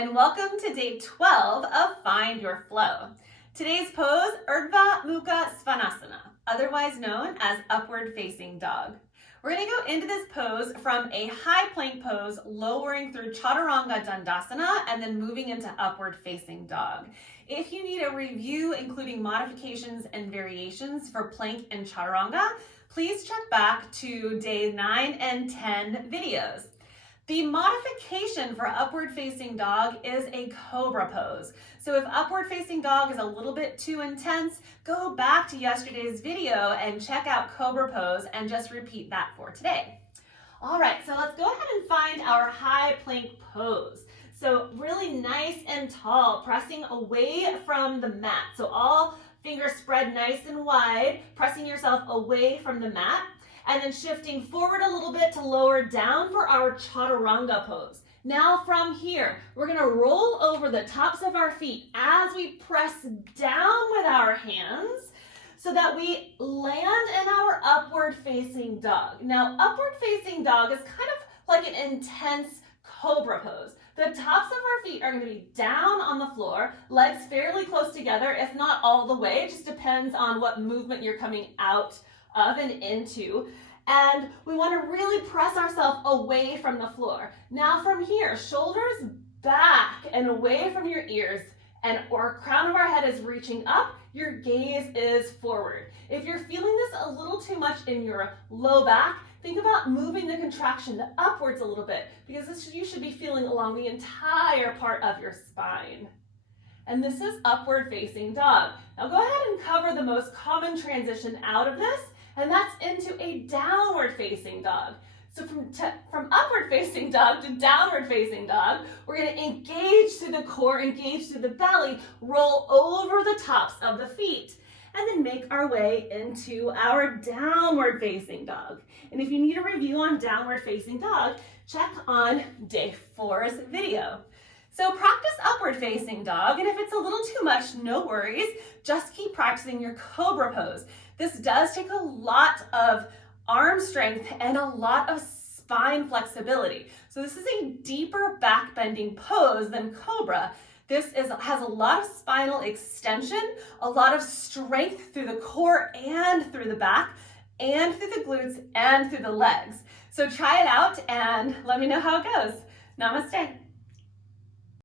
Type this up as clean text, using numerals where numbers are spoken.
and welcome to day 12 of Find Your Flow. Today's pose, Urdhva Mukha Svanasana, otherwise known as upward facing dog. We're going to go into this pose from a high plank pose, lowering through chaturanga dandasana and then moving into upward facing dog. If you need a review including modifications and variations for plank and chaturanga, please check back to day 9 and 10 videos. The modification for upward facing dog is a cobra pose. So if upward facing dog is a little bit too intense, go back to yesterday's video and check out cobra pose and just repeat that for today. All right, so let's go ahead and find our high plank pose. So really nice and tall, pressing away from the mat. So all fingers spread nice and wide, pressing yourself away from the mat. And then shifting forward a little bit to lower down for our chaturanga pose. Now from here, we're gonna roll over the tops of our feet as we press down with our hands so that we land in our upward facing dog. Now, upward facing dog is kind of like an intense cobra pose. The tops of our feet are gonna be down on the floor, legs fairly close together, if not all the way. It just depends on what movement you're coming out of and into, and we want to really press ourselves away from the floor. Now from here, shoulders back and away from your ears, and our crown of our head is reaching up, your gaze is forward. If you're feeling this a little too much in your low back, think about moving the contraction upwards a little bit, because you should be feeling along the entire part of your spine. And this is upward facing dog. Now go ahead and cover the most common transition out of this, and that's into a downward facing dog. So from upward facing dog to downward facing dog, we're gonna engage through the core, engage through the belly, roll over the tops of the feet, and then make our way into our downward facing dog. And if you need a review on downward facing dog, check on day 4's video. So practice upward facing dog, and if it's a little too much, no worries, just keep practicing your cobra pose. This does take a lot of arm strength and a lot of spine flexibility. So this is a deeper back bending pose than cobra. This has a lot of spinal extension, a lot of strength through the core and through the back, and through the glutes and through the legs. So try it out and let me know how it goes. Namaste.